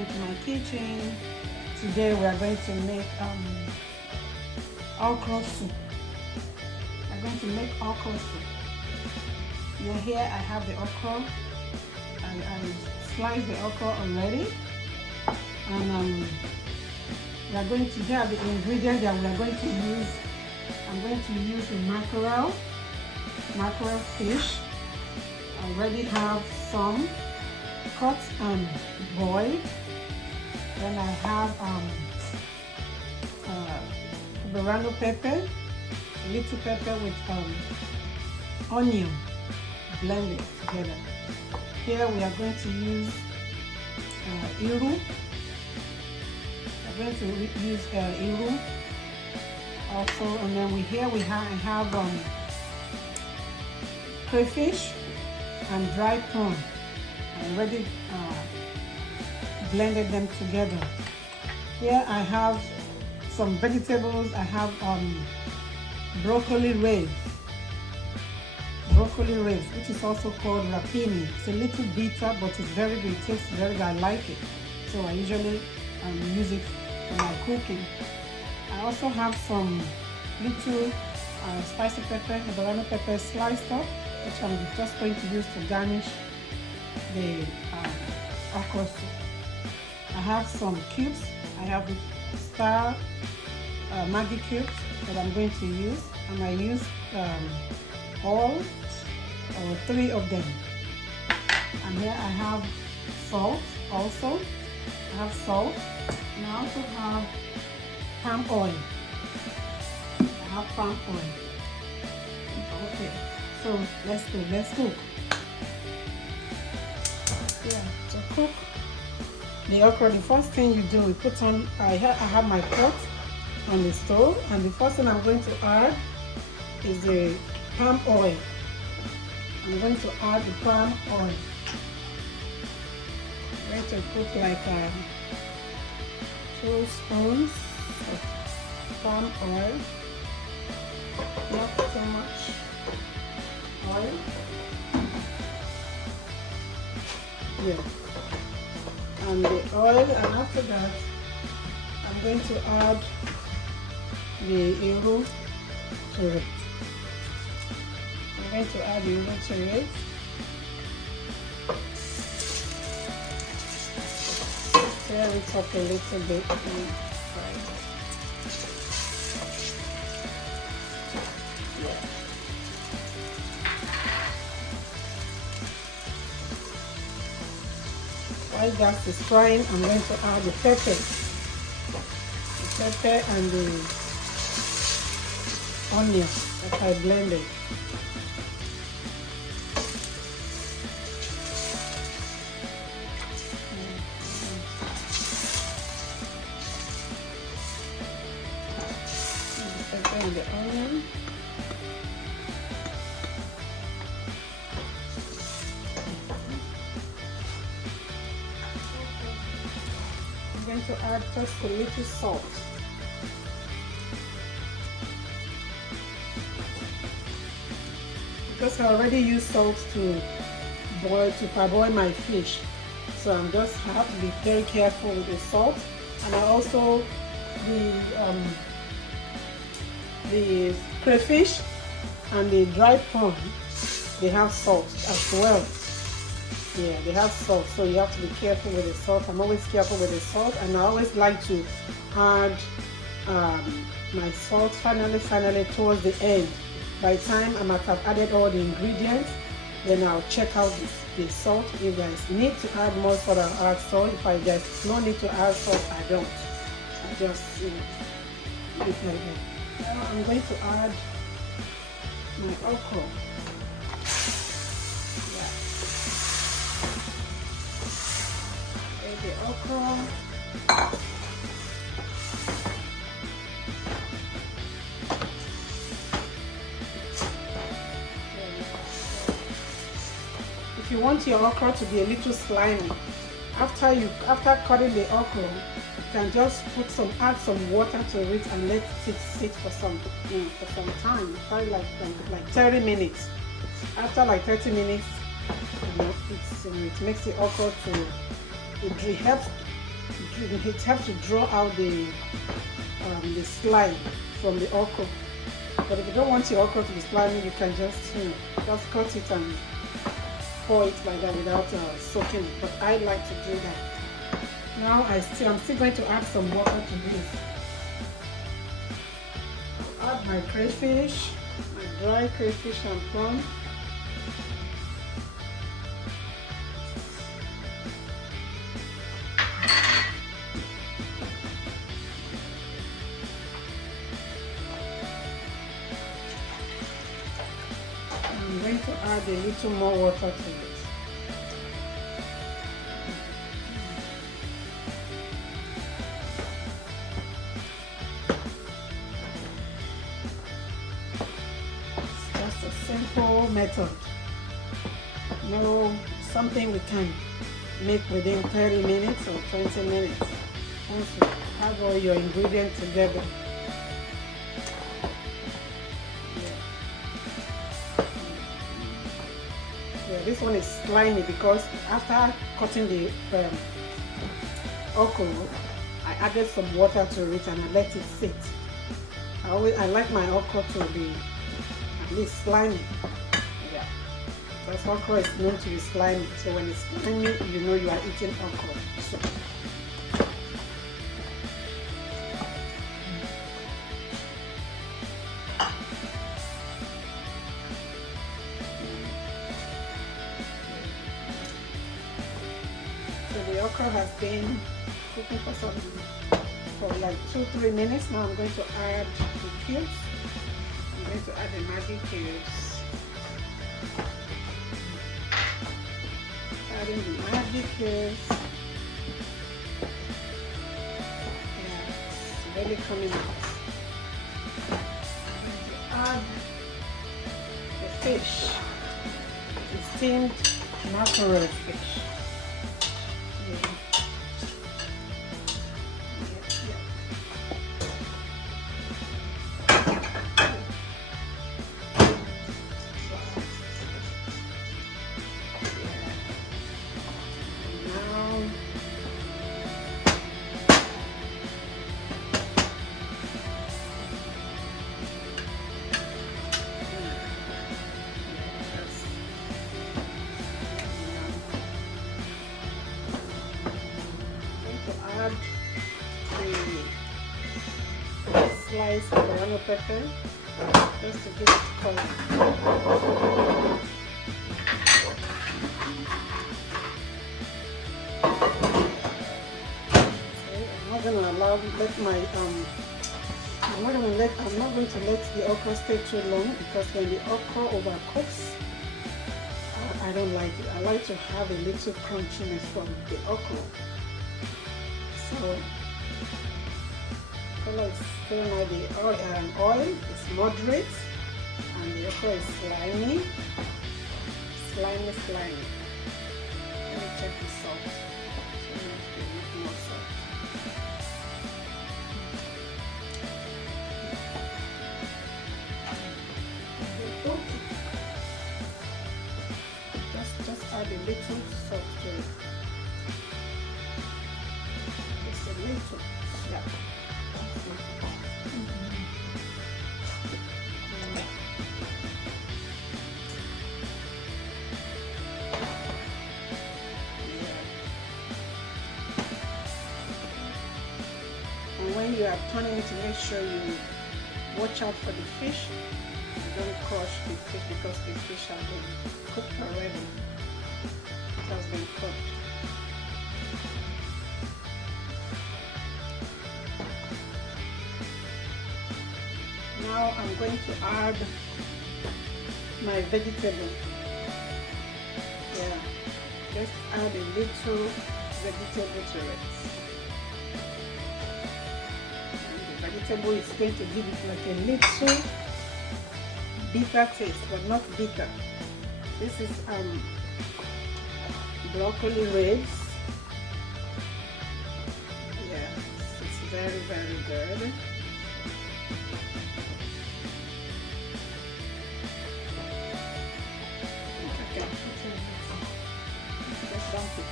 into my kitchen. Today we are going to make okra soup. I'm going to make okra soup. Here I have the okra. I sliced the okra already, and we are going to have the ingredient that we are going to use. I'm going to use the mackerel fish. I already have some cut and boiled. Then I have serrano pepper, little pepper with onion blended together. Here we are going to use iru. We're going to use iru also, and then I have crayfish and dry prawn. I already blended them together. Here I have some vegetables. I have broccoli rabe, which is also called rapini. It's a little bitter, but it's very good. It tastes very good. I like it, so I usually use it for my cooking. I also have some little spicy pepper, serrano pepper sliced up, which I'm just going to use to garnish the okra soup. I have some cubes. I have star Maggi cubes that I'm going to use, and I use all 3 of them. And here I have salt also. I have salt, and I also have palm oil. I have palm oil. Okay, so let's cook. Yeah, to cook the okra, the first thing you do, we put on, I have my pot on the stove, and the first thing I'm going to add is the palm oil. I'm going to add the palm oil. I'm going to put like 2 spoons of palm oil, not too much oil. Yeah. And the oil, and after that I'm going to add the iru to it. I'm going to add the iru to it. Stir it up a little bit. While gas is frying, I'm going to add the pepper and the onion that I blended. The pepper and the onion. I'm going to add just a little salt. Because I already used salt to parboil my fish, so I'm just have to be very careful with the salt. And I also the crayfish and the dry prawn, they have salt as well. Yeah, they have salt, so you have to be careful with the salt. I'm always careful with the salt, and I always like to add my salt finally towards the end. By the time I might have added all the ingredients, then I'll check out the salt. If there's need to add more salt, I'll add salt. If there's no need to add salt, I don't. I just leave it like that. Now I'm going to add my okra. The okra. If you want your okra to be a little slimy, after cutting the okra, you can just add some water to it and let it sit for some time, probably like 30 minutes. After like 30 minutes, it makes the okra it helps it helps to draw out the slime from the okra. But if you don't want your okra to be slimy, you can just, you know, just cut it and pour it like that without soaking it. But I like to do that. Now I'm still going to add some water to this. I'll add my crayfish, my dry crayfish and prawn. I'm going to add a little more water to it. It's just a simple method. You know, something we can make within 30 minutes or 20 minutes once you have all your ingredients together. This one is slimy because after cutting the okra, I added some water to it and I let it sit. I like my okra to be at least slimy. Yeah, because okra is known to be slimy. So when it's slimy, you know you are eating okra. So, the okra has been cooking for like 2-3 minutes. Now I'm going to add the cubes. I'm going to add the Maggi cubes. Adding the Maggi cubes. Yeah, it's really coming out. I'm going to add the fish, the steamed mackerel fish. Add the sliced banana pepper just to give it color. Okay, I'm not going to let the okra stay too long, because when the okra overcooks, I don't like it. I like to have a little crunchiness from the okra. So, color is still now, the oil is moderate and the okra is slimy. Let me check the salt. So there must be a little more salt. Just add a little salt to it. Yeah. And when you are turning it, make sure you watch out for the fish. You don't crush the fish, because the fish has been cooked already. It has been cooked. Now I'm going to add my vegetable. Yeah, just add a little vegetable to it. And the vegetable is going to give it like a little bitter taste, but not bitter. This is broccoli ribs. Yes, it's very, very good. Just dump it.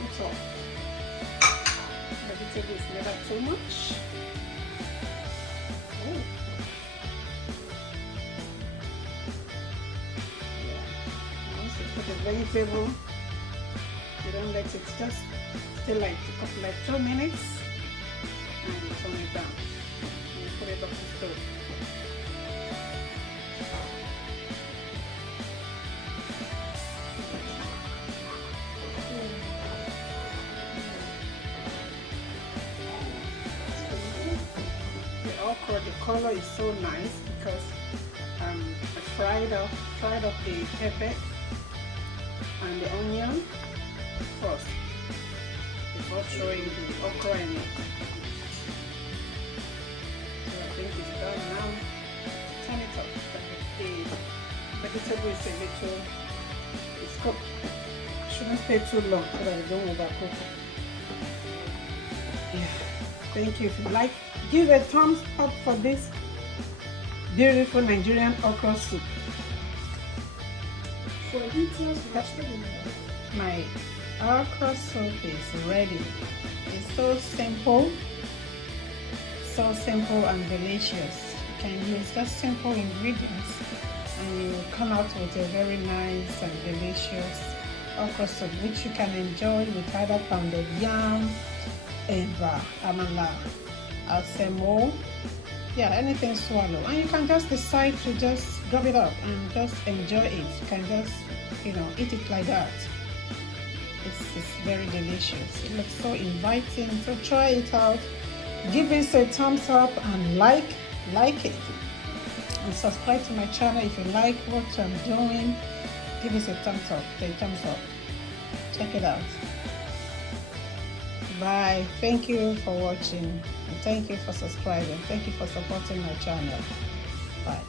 That's all. much. Oh. Yeah. Once you put the vegetable, you don't let it just stay like 2 minutes, and you turn it down and you put it off the stove. The okra, the color is so nice because I fried up the pepper and the onion first before throwing the okra in it. So I think it's done now. Turn it up. The vegetable is a little, it's cooked. Shouldn't stay too long so that it don't overcook. Yeah. Thank you. If you like, give a thumbs up for this beautiful Nigerian okra soup. For details, watch the video. My okra soup is ready. It's so simple and delicious. You can use just simple ingredients and you will come out with a very nice and delicious okra soup, which you can enjoy with either pounded yam, eba, amala, semo, yeah, anything swallow. And you can just decide to just grab it up and just enjoy it. You can just, you know, eat it like that. It's very delicious. It looks so inviting. So try it out. Give this a thumbs up and like it. And subscribe to my channel if you like what I'm doing. Give us a thumbs up. Check it out. Bye. Thank you for watching. And thank you for subscribing. Thank you for supporting my channel. Bye.